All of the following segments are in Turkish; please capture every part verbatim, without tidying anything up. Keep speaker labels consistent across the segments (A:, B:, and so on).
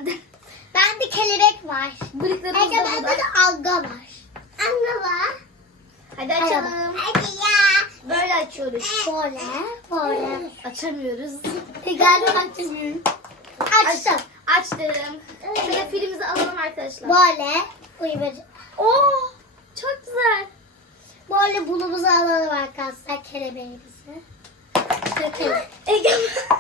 A: Bende.
B: Bende kelebek var.
A: Bıyıklarımız da
B: Egemen'de
A: burada.
B: de alga var. Anne var.
A: Hadi açalım.
B: Hadi ya.
A: Böyle açıyoruz.
B: Böyle, böyle.
A: Açamıyoruz.
B: Galiba açmıyorum. Açtım.
A: Açtım. Şöyle filmimizi alalım arkadaşlar.
B: Böyle. Uyumacı.
A: Oo, çok güzel.
B: Böyle bulumuzu alalım arkadaşlar. Kelebeğimizi. Dökelim.
A: Ege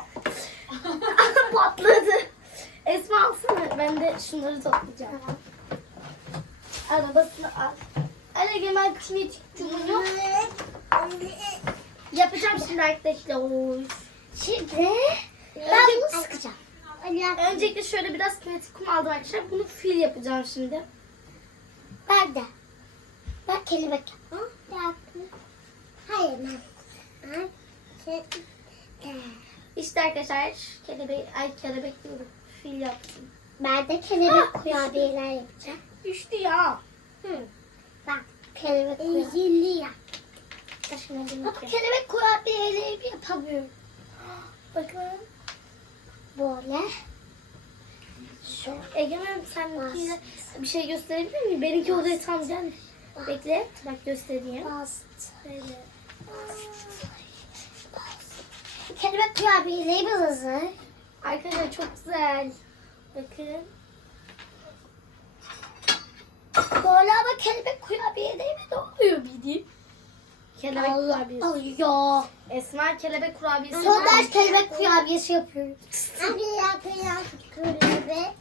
A: patladı. Esma alsana. Ben de şunları toplayacağım. Arabasını al. Al Egemen küçük cumhurcu. Yapacağım şimdi arkadaşlar. Oy.
B: Şimdi ben bunu sıkacağım.
A: Öncelikle şöyle biraz kinetik kum aldım arkadaşlar. Bunu fil yapacağım şimdi.
B: Ben de. Ben kelebek yapayım. Hayır ben. Ben kelebek.
A: İşte arkadaşlar kelebeği, ay kelebek diyorum. Fil yaptım.
B: Ben de kelebek kurabiyeler yapacağım.
A: Düştü ya.
B: Hı. Bak kelebek kurabiyeleri yap. Ama kelebek kurabiyeleri yapamıyorum.
A: Bakın.
B: Böyle.
A: Egemen sen yine bir şey gösterebilir miyim? Benimki odaya tam geldi. Bekle. Bak göstereyim.
B: Bastı. Kelebek kurabiyelerimiz hazır.
A: Arkadaşlar çok güzel. Bakın.
B: Böyle ama kelebek kurabiyeleri mi de oluyor bildiğin?
A: Kelebek
B: Allah
A: kurabiyesi.
B: Allah.
A: Esma kelebek kurabiyesi.
B: Son ders kelebek kurabiyesi yapıyorum. Hadi yapayım kurabiye.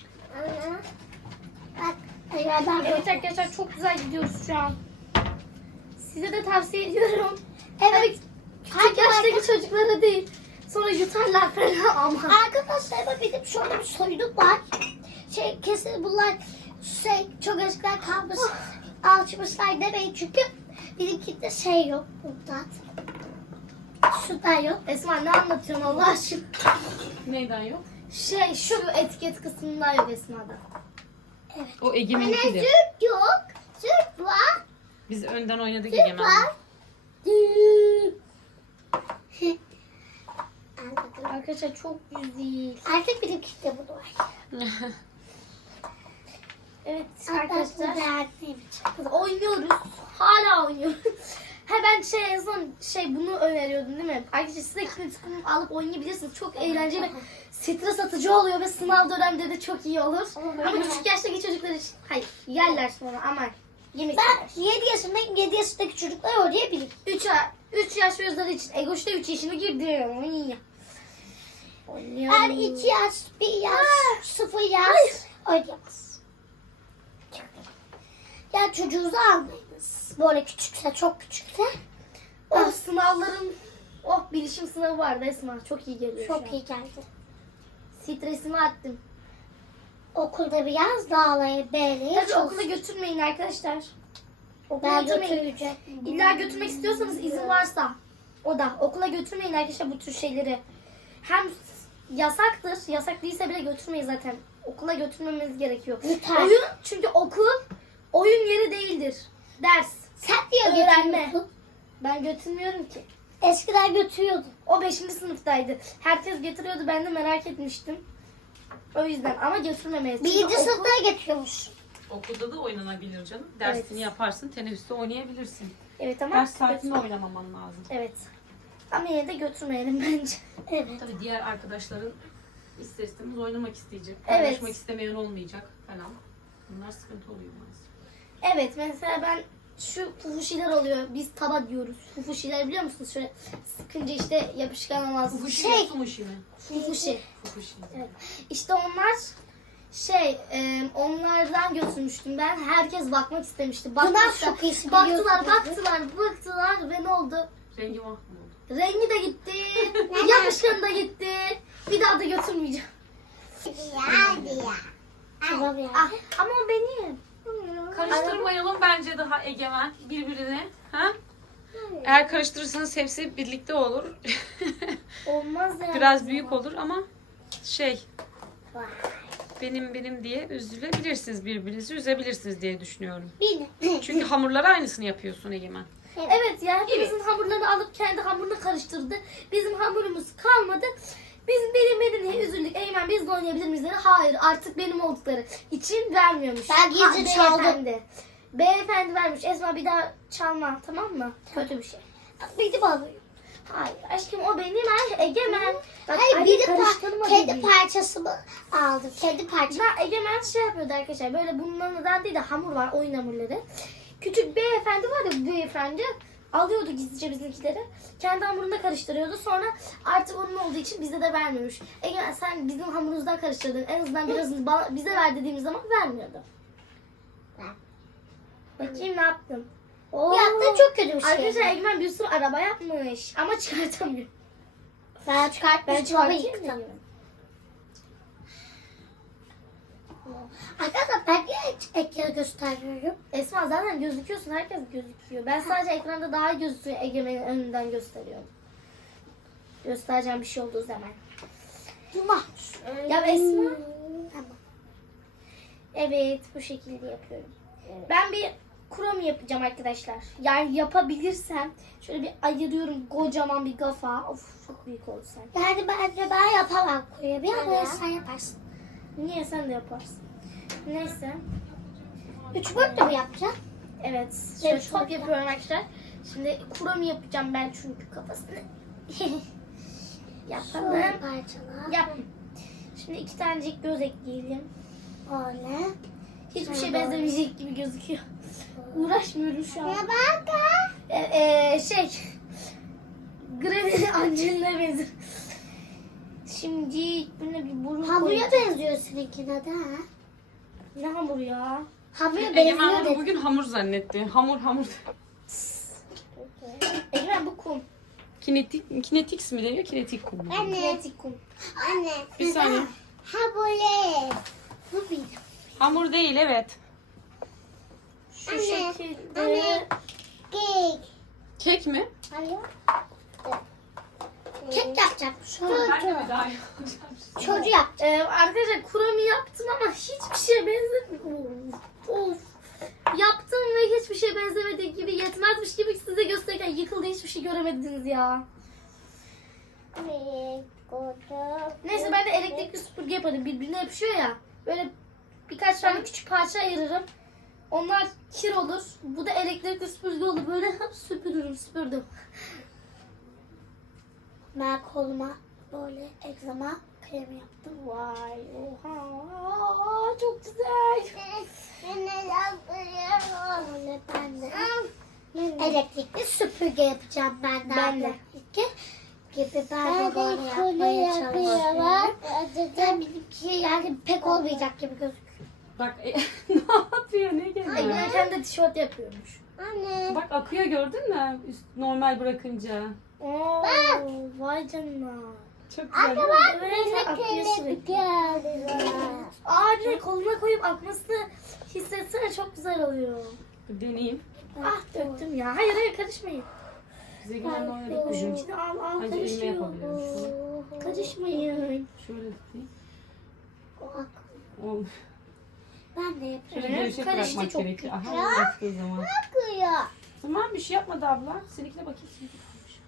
B: Bak. Ayağdan
A: Evet arkadaşlar çok güzel gidiyoruz şu an. Size de tavsiye ediyorum.
B: Evet.
A: Küçük yaştaki çocuklara değil. Sonra yutarlar falan ama.
B: Arkadaşlar ama benim şöyle bir soyluk var. Şey kesin bunlar şey çok eskiden kalmış. Alışmışlar demeyin çünkü benimkinde şey yok burada. Şundan yok.
A: Esma ne anlatıyorsun Allah aşkına?
C: Neyden yok?
A: Şey şu etiket kısmında yok Esma'da.
B: Evet.
C: O
B: Anne
C: Egemen'inkiydi.
B: süt yok. Süt var.
C: Biz önden oynadık
B: Süt
C: Egemen'le.
B: var. Süt. Al bakalım.
A: Arkadaşlar çok güzel.
B: Artık benimkinde bunu var.
A: Evet
B: Arkadaşlar
A: arkadaşlar oynuyoruz. Hala oynuyoruz. Ha ben şey en son şey bunu öneriyordum değil mi? Arkadaşlar siz de kinetik kum alıp oynayabilirsiniz. Çok eğlenceli. Stres atıcı oluyor ve sınav döneminde de çok iyi olur. Ama küçük yaştaki çocuklar için hayır yerler sonra ama yemek
B: Ben yedi yaşındayım. yedi yaşındaki çocuklar oynayabilir.
A: üç yaş ve üzeri için. Egoş'ta üç yaşına girdi. Oy.
B: Eğer iki yaş, bir yaş, sıfır yaş oynayamaz. Ya çocuğunuzu almayınız. Böyle küçükse, çok küçükse.
A: Oh sınavlarım. Oh bilişim sınavı vardı Esma. Çok iyi geliyor. şu
B: Çok
A: an.
B: iyi geldi.
A: Stresimi attım.
B: Okulda biraz dağlayıp beğeneye
A: Tabii
B: çalışın.
A: okula götürmeyin arkadaşlar. Okula
B: Ben
A: götürmeyin.
B: götüreceğim.
A: İlla götürmek istiyorsanız izin varsa. O da okula götürmeyin arkadaşlar bu tür şeyleri. Hem yasaktır. Yasak değilse bile götürmeyin zaten. Okula götürmemiz gerekiyor.
B: Yeter.
A: Oyun çünkü okul oyun yeri değildir. Ders.
B: Sen niye
A: Öğrenme.
B: götürüyorsun?
A: Ben götürmüyorum ki.
B: Eskiden götürüyordun.
A: O beşinci sınıftaydı. Herkes getiriyordu. Ben de merak etmiştim. O yüzden ama götürmemeye. Çünkü
B: Birinci
A: okul-
B: sınıfta getiriyormuş.
C: Okulda da oynanabilir canım. Dersini
A: Evet.
C: yaparsın, teneffüste oynayabilirsin.
A: Evet ama
C: Ders saatinde oynamaman lazım.
A: evet. Ama yine de götürmeyelim bence.
B: Evet.
C: Tabii diğer arkadaşların ister istemez oynamak isteyecek.
A: Evet.
C: Paylaşmak istemeyen olmayacak falan. Bunlar sıkıntı oluyor maalesef.
A: Evet mesela ben şu fufuşiler oluyor. Biz taba diyoruz. Fufuşiler biliyor musunuz? Şöyle sıkınca işte yapışkan olmaz.
C: Fufushi
A: Şey,
C: mi, sumushi mi?
A: fufuşi.
C: Fufushi.
A: Evet. İşte onlar şey e, onlardan götürmüştüm ben. Herkes bakmak istemişti.
B: Bunlar
A: Bakmışlar,
B: çok iyisi
A: baktılar,
B: biliyorsun.
A: baktılar, baktılar ve ne oldu?
C: Rengi mahvoldu.
A: Rengi de gitti. Yapışkanı da gitti. Bir daha da götürmeyeceğim.
B: Hadi ya. Tamam ya.
A: Ah, ama o benim.
C: Karıştırmayalım bence daha Egemen birbirine. Ha? Eğer karıştırırsanız hepsi birlikte olur.
A: Olmaz yani.
C: Biraz büyük olur ama şey benim benim diye üzülebilirsiniz, birbirinizi üzebilirsiniz diye düşünüyorum.
B: Benim.
C: Çünkü hamurlara aynısını yapıyorsun Egemen.
A: Evet ya hepimizin hamurlarını alıp kendi hamurunu karıştırdı. Bizim hamurumuz kalmadı. Biz denemedin diye üzüldük. Eymen biz de oynayabilir miyiz dedi. Hayır artık benim oldukları için vermiyormuş.
B: Ben gizli
A: Ha,
B: çaldım.
A: beyefendi. Beyefendi vermiş. Esma bir daha çalma tamam mı? Kötü bir şey.
B: Benim alayım.
A: Hayır aşkım o benim ay Egemen. Bak,
B: Hayır
A: anne
B: bir de
A: karıştırma
B: pa- kendi
A: dedi.
B: parçasımı aldım. Kendi parçamı.
A: Ben Egemen şey yapıyordu arkadaşlar. Böyle bunlardan değil de hamur var, oyun hamurları. Küçük beyefendi var ya, bu beyefendi alıyordu gizlice bizimkileri. Kendi hamurunda karıştırıyordu. Sonra artık onun olduğu için bize de vermiyormuş. Egemen sen bizim hamurumuzdan karıştırdın. En azından birazını bana- bize ver dediğimiz zaman vermiyordu. Bakayım ne yaptım. Oo.
B: Yaptığın çok kötü bir şey.
A: Arkadaşlar Egemen bir sürü araba yapmış. Ama çıkartamıyor.
B: Ben çıkartmışım.
A: Ben
B: Ben
A: çıkartayım
B: yıktım.
A: mı?
B: Arkadaşlar ben niye ekranı göstermiyorum?
A: Esma zaten gözüküyorsun. Herkes gözüküyor. Ben sadece ekranda daha iyi gözüküyor. Egemen'in önünden gösteriyorum. Göstereceğim bir şey olduğu zaman.
B: Tamam.
A: Ya Esma.
B: Tamam.
A: Evet bu şekilde yapıyorum. Ben bir kromi yapacağım arkadaşlar. Yani yapabilirsem şöyle bir ayırıyorum kocaman bir gafa. Of çok büyük oldu sen.
B: Yani bence ben yapamam kuruyor. Bir ama
A: Ya.
B: sen yaparsın.
A: Niye sen de yaparsın? Neyse.
B: Üç boyutlu mu yapacağım?
A: Evet. Şöyle
B: Evet,
A: çok
B: çok
A: yapıyorum arkadaşlar. Şimdi kromi yapacağım ben çünkü kafasını. Yapalım.
B: Şöyle parçalar.
A: Yap. Şimdi iki tanecik göz ekleyelim.
B: Böyle.
A: Hiçbir
B: Şöyle
A: şey
B: doğru.
A: benzemeyecek gibi gözüküyor. Uğraşmıyorum şu an.
B: Ya bak.
A: Ee, e, şey. Granny Angelina benzer. Şimdi buna bir burun
B: Hamura
A: koyacağım.
B: benziyor seninkine de ha.
A: Ne hamuru ya?
B: Hamura
C: Egemen
B: benziyor
C: bunu
B: dedi.
C: bugün hamur zannetti. Hamur hamur.
A: Egemen bu kum.
C: Kinetik, kinetiks mi deniyor? Kinetik kum. mu?
B: Anne.
A: Kinetik kum.
B: Anne.
C: Bir saniye.
B: Ha böyle. Bu benim.
C: Hamur değil evet.
A: Şu
B: Anne,
A: şekilde.
B: anne. Kek.
C: Kek mi?
B: Hayır. Kek yapacağım.
C: Ben de
B: Çocuğu.
C: mi daha iyi
B: Çocuğu yap.
A: Ee, arkadaşlar kuromi yaptım ama hiçbir şeye benzemiyor. Of, of. Yaptım ve hiçbir şeye benzemediği gibi yetmezmiş gibi size gösterirken yıkıldı hiçbir şey göremediniz ya. Neyse ben de elektrikli süpürge yaparım. Birbirine yapışıyor ya. Böyle birkaç tane küçük parça ayırırım. Onlar kir olur. Bu da elektrikli süpürge olur. Böyle süpürürüm süpürdüm.
B: Ben koluma böyle egzama kremi yaptım.
A: Vay oha çok güzel.
B: Böyle ben de elektrikli süpürge yapacağım ben de.
A: Ben de.
B: Elektrikli gibi ben de böyle yapmaya çalışıyorum. Ben benimki yani pek olmayacak gibi gözüküyor.
C: Bak e, ne yapıyor ne
A: Ay
C: geliyor?
A: ben kendi tişört yapıyormuş.
B: Anne.
C: Bak akıyor gördün mü? Üst, normal bırakınca.
A: Oo, vay canına.
C: Çok güzel. değil mi?
A: Evet, akıyor sürekli. Aa ne koluna koyup akmasını hissetsene çok güzel oluyor.
C: Bir deneyeyim.
A: Ah döktüm ya. Hayır hayır karışmayın.
C: Bize gelen oynadık bizim için.
A: İşte al al
C: Önce elime
A: karışmıyor.
C: yapabilirim şunu.
A: Karışmayın.
C: Şöyle tutayım.
B: O ak-
C: Ol.
B: Ben de yapacağım.
C: Şöyle
A: Evet,
C: gevşek
A: karıştı
C: bırakmak
A: çok
C: gerekiyor.
A: kötü.
C: Aha yaptığı zaman.
B: Akıyor.
C: Tamam bir şey yapmadı abla. Seninkine bakayım. Seninki kalmış.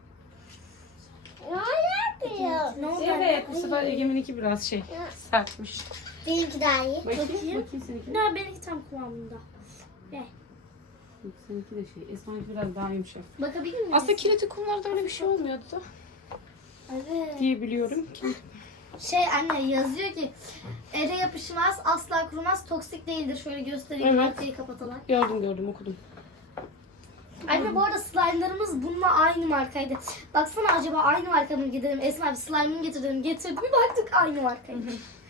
B: Ne yapıyor?
A: Ne oldu?
C: Evet bu sefer Egemen'inki biraz şey sertmiş.
B: Benimki daha iyi.
C: Bakayım,
A: Bakayım.
C: bakayım seninki.
A: Ne benimki tam kıvamında. Gel.
C: Seninki de şey. Esma'nınki biraz daha yumuşak.
A: Bakabilir miyim?
C: Aslında kinetik kumlarda öyle bir şey olmuyordu da
A: Evet.
C: diye biliyorum.
A: Şey anne yazıyor ki ele yapışmaz, asla kurumaz, toksik değildir. Şöyle göstereyim.
C: Evet.
A: Arkayı kapatalım.
C: Gördüm gördüm okudum.
A: Anne bu arada slime'larımız bununla aynı markaydı. Baksana acaba aynı marka mı gidelim? Esma bir slime'ını getirdim. Getirdim bir baktık aynı markaydı.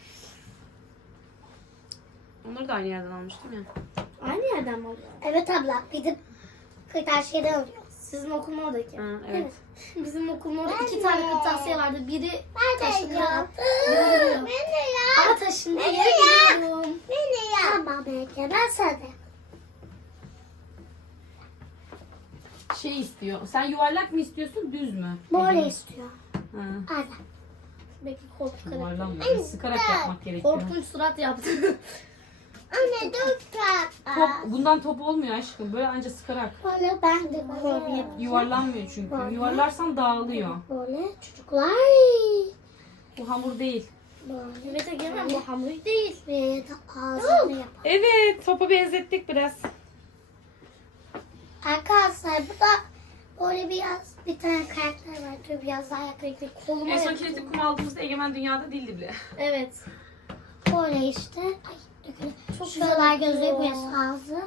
C: Onları da aynı yerden almıştım ya.
A: Aynı yerden mi alıyor?
B: Evet abla. Bizim kırtasiye'den alıyor.
A: Sizin okulun oradaki.
C: Ha, evet.
A: Bizim okulun orada
B: Ben
A: iki tane
B: de.
A: kırtasiye vardı. Biri
B: Ben de
A: taşındı.
B: yaptım.
A: Biri duruyor.
B: Ben de ya.
A: Ama taşındı
B: Ben de
A: yere
B: ya.
A: gidiyorum.
B: Ben de ya. Tamam belki. Ben sana de.
C: Şey istiyor. Sen yuvarlak mı istiyorsun düz mü?
B: Böyle
C: Egemen?
B: istiyor.
C: Ha.
B: Aynen.
A: Belki korku karakter.
C: Yuvarlanmıyor. Sıkarak yapmak gerekiyor.
A: Korkunç surat yaptı.
B: Anne dur kat.
C: Top, bundan top olmuyor aşkım. Böyle anca sıkarak.
B: Böyle ben de böyle.
C: Yuvarlanmıyor çünkü. Yuvarlarsan dağılıyor.
B: Böyle çocuklar.
C: Bu hamur değil.
B: Böyle.
A: Evet Egemen bu hamur değil.
B: Ve de ağzını yap.
C: Evet, topa benzettik biraz.
B: Arkadaşlar bu da böyle biraz bir tane karakter var. Dur biraz daha yaklaşık.
A: Koluma
C: En son
A: yapıştı.
C: kinetik kum aldığımızda Egemen dünyada değildi bile.
A: Evet.
B: Böyle işte. Ay dökülüyor.
A: Çok
B: Şuralar
A: güzel
B: gözü
A: oldu.
B: burası ağzı.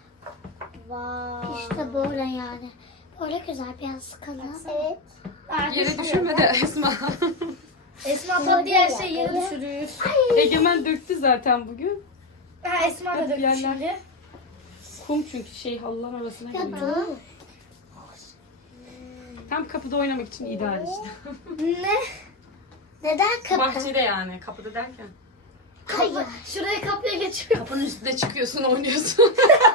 A: Vay.
B: İşte böyle yani. Böyle güzel biraz sıkalım. Evet.
C: Yere düşürme de Esma.
A: Esma da diğer şeyi yere düşürür.
C: Egemen döktü zaten bugün.
A: Ha Esma da
C: Hadi
A: döktü
C: yerler.
A: şimdi.
C: Kum çünkü şey halıların arasına
B: Ya
C: giriyor.
B: dur.
C: Tam kapıda oynamak için ideal işte.
A: Ne?
B: Neden kapı?
C: Bahçede yani, kapıda derken.
B: Hayır.
A: Şuraya kapıya geçiyor.
C: Kapının üstüne çıkıyorsun, oynuyorsun.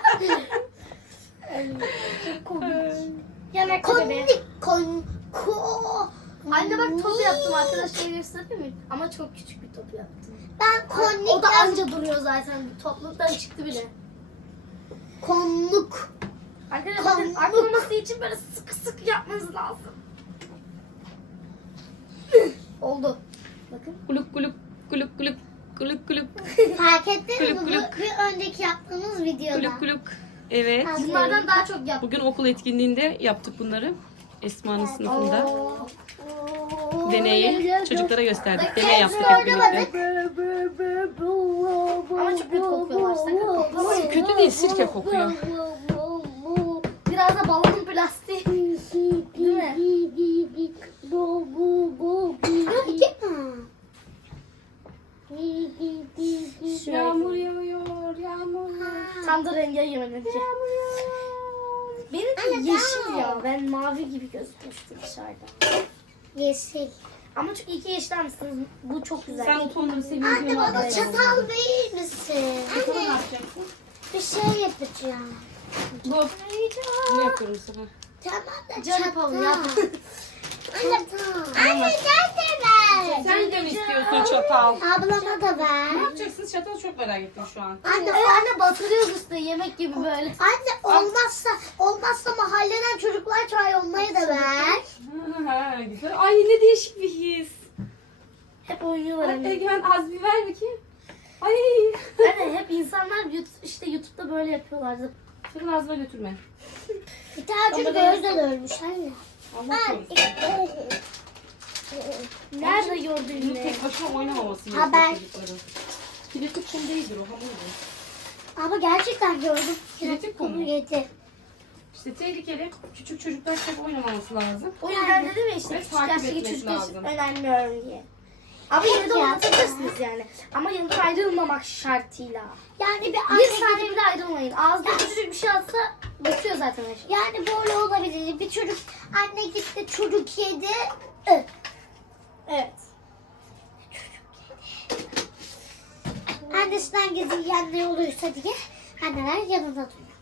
A: Yanakta bebeğim.
B: Konik kon ko.
A: Anne bak topu yaptım arkadaşlara göstereyim mi? Ama çok küçük bir top yaptım.
B: Ben konik
A: O da
B: yaz-
A: anca duruyor zaten. Topluluktan çıktı bile.
B: konluk.
A: Arkadaşlar bakın
B: Pamuk.
A: akmaması için böyle sıkı sıkı yapmanız lazım. Oldu. Bakın.
C: Kuluk kuluk kuluk kuluk kuluk kuluk
B: Fark ettiniz mi?
C: Kuluk,
B: Bu
C: kuluk.
B: bir önceki yaptığımız videoda.
C: kuluk kuluk. Evet.
B: Ha.
A: Bunlardan daha çok yaptım.
C: Bugün okul etkinliğinde yaptık bunları. Esma'nın sınıfında.
B: Oo.
C: Deneyi çocuklara gösterdik. Deney yaptık hep
B: Orada
C: birlikte.
A: Ama çok kötü kokuyorlar. Sakın koklamayın.
C: Kötü değil, sirke kokuyor.
A: Biraz da balonun plastiği. Değil mi?
C: Yağmur yağıyor, yağmur.
A: Tam da rengi yemedim ki. Benimki yeşil ya. Ben mavi gibi gözükmüştü dışarıda.
B: Yeşil.
A: Ama çok iki yeşil almışsınız. Bu çok güzel.
C: Sen o tonları seviyorsun.
B: Anne bana çatal verir misin?
C: Çatalı ne
B: Anne
C: yapacaksın?
B: bir şey yapacağım.
C: Bu. Ne yapıyorum sana?
B: Tamam da
A: Canım
B: çatal.
A: pamuk yap.
B: Anne, anne sen de ver.
C: Sen de mi istiyorsun çatal?
B: Ablama da
C: Ne
B: ver.
C: yapacaksınız? Çatalı çok merak ettim şu an.
B: Anne,
A: Evet anne batırıyoruz üstüne yemek gibi böyle.
B: anne olmazsa olmazsa mahalleden çocuklar çay onları da ver.
C: Ha, güzel. Ay ne değişik bir his.
A: Hep oynuyorlar
C: Ay,
A: anne.
C: Egemen az bir ver bakayım. Ay.
A: Anne hep insanlar YouTube- işte YouTube'da böyle yapıyorlardı.
C: Sakın ağzına götürme.
B: Bir tane çocuk
A: ben-
B: öyle de ölmüş anne.
C: Allah korusun.
A: Nerede
C: Bunu
A: gördün ne?
C: tek başına oynamaması
B: Haber.
C: gerekiyor çocukların. Kinetik kum değildir o, hamurdur.
B: Ama gerçekten gördüm.
C: Kinetik kum mu?
B: yedi.
C: İşte tehlikeli. Küçük çocuklar çok oynamaması lazım.
A: O yüzden dedim ya işte
C: Ve
A: küçük
C: takip
A: yaştaki
C: etmek
A: çocuklar için
C: lazım.
A: önermiyorum diye. Ama yine de
B: Ya.
A: oynatabilirsiniz yani. Ama yanından ayrılmamak şartıyla.
B: Yani bir
A: Bir
B: anne
A: saniye bile ayrılmayın. Ağzına küçücük bir şey atsa bitiyor zaten her şey.
B: yani böyle olabilir. Bir çocuk anne gitti çocuk yedi. Ö.
A: Evet.
B: Annesinden gizli yiyenler olursa diye anneler yanında duruyor.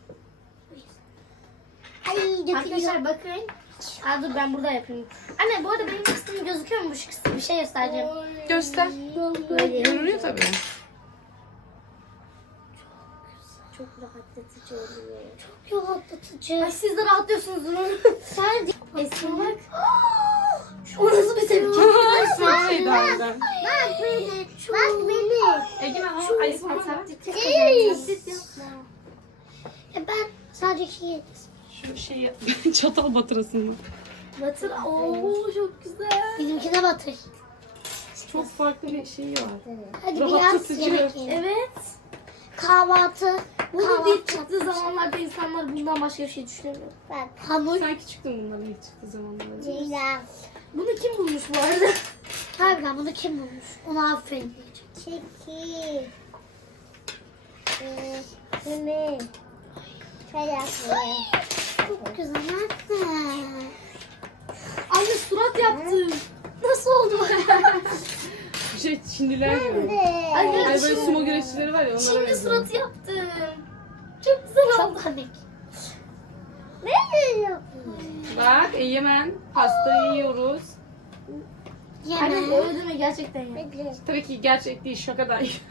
B: Ay dökülüyor.
A: Arkadaşlar bakın. Aa, dur ben burada yapayım. Anne bu arada benim kısmım gözüküyor mu? Şu kısmı bir şey göstereceğim.
C: Göster. Görünüyor tabii.
A: Çok rahatlatıcı oluyor.
B: Çok rahatlatıcı.
A: Ay siz de rahatlıyorsunuz bunu.
B: Sen de
A: Esma bak. O nasıl bir tepki?
C: Çok şey daha güzel.
B: bak beni. Bak beni.
C: Egemen ama ay Esma bak.
A: Taklit
B: Ey!
A: yapma.
B: Ya ben sadece iki yedim.
C: Şu şeyi çatal batırasın.
A: Batır. Oo çok güzel.
B: Benimkine batır.
C: Çok farklı bir şey var.
B: Hadi biraz
C: Rahatlatıcı.
B: yemek yiyelim.
A: Evet.
B: Kahvaltı.
A: Bunun
B: kahvaltı
A: ilk çıktığı zamanlarda insanlar bundan başka bir şey düşünemiyor.
B: Ben hamur.
C: Sen küçüktün bunların ilk çıktığı zamanlarda.
B: Ceylan.
A: Bunu kim bulmuş bu arada?
B: Harbiden bunu kim bulmuş? Ona aferin diyeceğim. Çeki. Ee, Çok güzel anne.
A: Anne surat yaptım. Nasıl oldu?
C: Bir şey Çinliler gibi.
A: Anne
C: Ay böyle
A: şimdi,
C: sumo güreşçileri var ya onlara
A: şimdi
C: benziyor.
A: suratı yaptım. Çok güzel oldu.
B: Çok komik. Ne
C: Bak Egemen pastayı yiyoruz.
A: Anne
B: Yeme.
A: öyle mi gerçekten ya?
C: Tabii ki gerçek değil, şaka değil.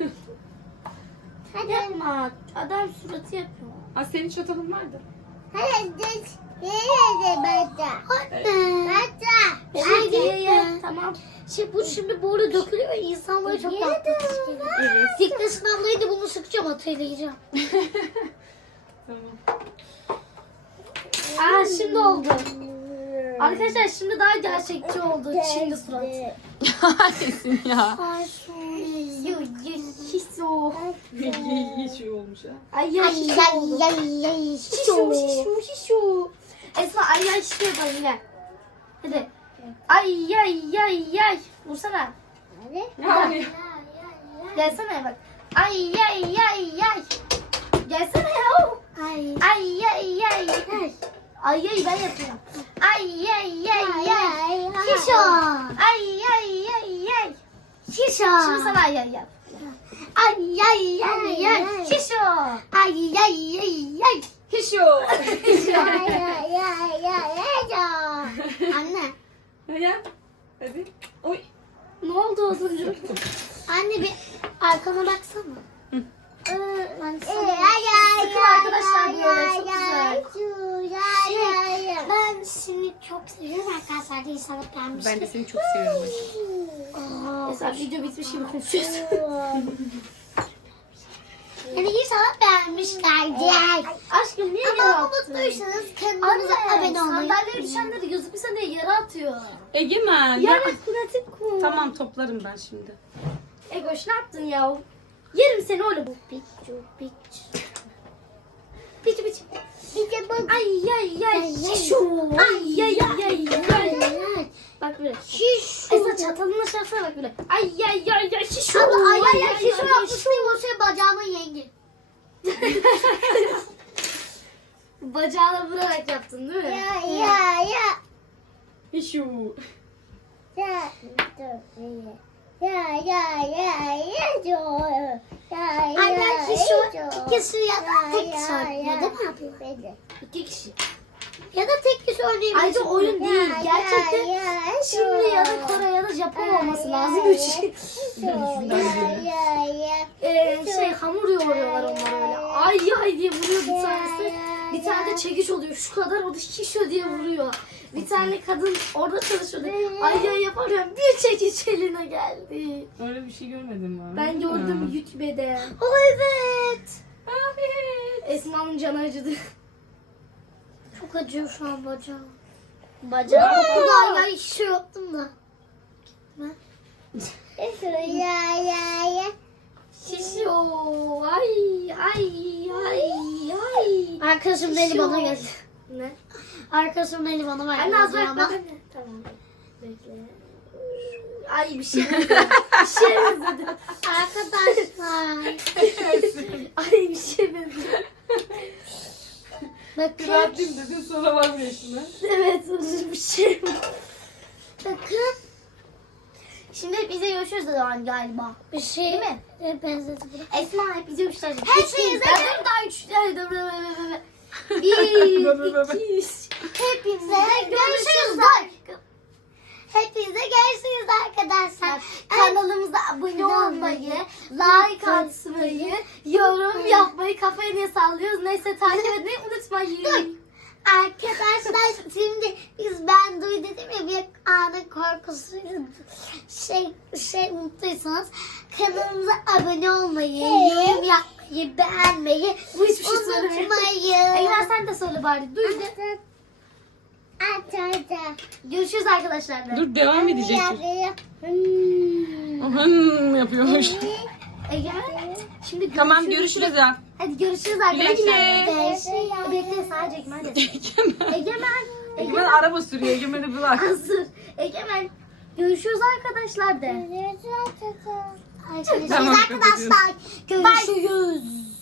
A: Hadi yapma. Adam suratı yapıyor.
C: Ha senin çatalın vardı.
B: Hadi. Nerede bata? Anne. Bata.
A: Evet, ye, ye, ye. Tamam.
B: Şey, bu şimdi böyle dökülüyor ve insanlara çok rahatlatıcı geliyor.
A: Evet.
B: Fitness sınavlarıydı, bunu sıkacağım, atayla yiyeceğim.
C: Tamam.
A: Aa şimdi oldu. Arkadaşlar şimdi daha gerçekçi oldu. Çinli surat.
C: Nesin ya?
B: Ay,
A: Hiç o.
C: Hiç iyi olmuş ha.
A: Ay ya hiç oldu. Şişu şişu şişu. Esma ay ay şişu yapalım yine. Hadi. Ay ay ay ay. Vursana.
C: Yani.
A: Gelsene bak. Ay ay ay ay. Gelsene ya.
B: Ay.
A: Ay ay ay ay. Ay ay ben yapıyorum. Ay ay ay ay.
B: Şişo.
A: Ay ay ay ay.
B: Şişo.
A: Şimdi sana ay ay yap.
B: Ay ay ay ay.
A: Şişo.
B: Ay ay ay ay.
C: Hiç yok.
B: Ay ay ay ay ay. Anne.
C: Ya. Hadi. Oy.
A: Ne oldu az önce?
B: Anne bir arkana baksana.
A: Ee,
B: Ben
A: Sıkın arkadaşlar böyle, çok güzel.
B: Şey, ben seni çok seviyorum arkadaşlar. Diye sana beğenmiştim.
C: Ben de seni çok seviyorum. Aşkım.
A: Mesela video bitmiş gibi konuşuyorsun.
B: Yani inşallah beğenmişlerdir.
A: Aşkım niye yere
B: Ama
A: attın?
B: unuttuysanız kanalımıza abone
A: Anne
B: olmayı
A: sandalyeye düşenleri gözükmüşse diye yere atıyor.
C: Egemen. Ya.
A: Yere pratik kum.
C: Tamam toplarım ben şimdi.
A: Egoş ne yaptın ya? Yerim seni oğlum.
B: Biç, biç.
A: Biç biç.
B: Bir de bak.
A: Ay ay ay.
B: Ay,
A: Şişu. Ay ay ay ay. Bak böyle.
B: Şiş.
A: Esra çatalını aşağısına bak böyle. Ay ay ay ay şişu.
B: Abla ay ay ay şiş yapmıştım. O şey bacağımın yengi.
A: Bacağına vurarak yaptın değil mi?
B: Ya ya ya.
C: Hiç yok.
B: Ya ya ya ya ya Anne kişi ikisi ya da tek kişi oynayabilir değil mi abi?
A: İki kişi.
B: Ya da tek kişi oynayabilir.
A: Ayrıca oyun değil. Gerçekten Çinli ya da Kore ya da Japon olması lazım. Üç. Ee, şey hamur yoğuruyorlar onlar öyle. Ay ay diye vuruyor bir tanesi. Bir tane de çekiç oluyor. Şu kadar o da şişiyor diye vuruyor. Bir tane kadın orada çalışıyordu. Ay ay yaparken bir çekiç eline geldi.
C: Öyle bir şey görmedim ben.
A: Ben gördüm YouTube'de.
B: O evet.
C: Evet.
A: Esma'nın canı acıdı.
B: Çok acıyor şu an bacağım.
A: Bacağı.
B: Ya ya hiç şey yaptım da. Ya ya ya.
A: Şişiyor. Ay ay ay ay.
B: Arkadaşım eli bana geldi.
A: Ne?
B: Arkadaşım eli bana verdi.
A: Anne az
B: bacağıma.
A: bırak bak. Tamam. Bekle. Ay bir şey benzedi. Bir şey benzedi.
B: Arkadaşlar.
A: Ay bir şey benzedi.
B: Bakın.
C: Rahatlayayım dedin sonra vazgeçtin ha.
A: Evet bir şey.
B: Bakın.
A: Şimdi hep bize görüşürüz o zaman galiba.
B: Bir şey
A: Değil mi?
B: mi? Benzedi bunu.
A: Esma hep bize görüşürüz.
B: Hepinize
A: Ben de daha üç. Bir, iki, üç.
B: Hepinize görüşürüz. Hepinize görüşürüz arkadaşlar.
A: Kanalımıza abone olmayı, like atmayı, yorum yapmayı, kafayı niye sallıyoruz? Neyse takip etmeyi unutmayın.
B: Arkadaşlar şimdi biz ben duy dedim ya bir anın korkusu şey şey unuttuysanız kanalımıza abone olmayı, yorum yapmayı, beğenmeyi
A: Bu hiçbir şey söylemiyor.
B: unutmayın.
A: Eyvah sen de söyle bari. Duy de. Görüşürüz arkadaşlar.
C: Dur devam edecek.
B: Hmm.
C: Hım yapıyormuş.
A: Ege. Şimdi
C: Tamam görüşürüz ya.
A: Hadi görüşürüz
C: Güle
A: arkadaşlar.
C: güle.
A: Bekle sadece Egemen de.
C: Egemen.
A: Egemen.
C: Egemen araba sürüyor. Egemen'i bırak.
A: Hazır. Egemen. Görüşürüz arkadaşlar de.
B: Görüşürüz
C: Tamam,
B: arkadaşlar. Görüşürüz.
A: Görüşürüz.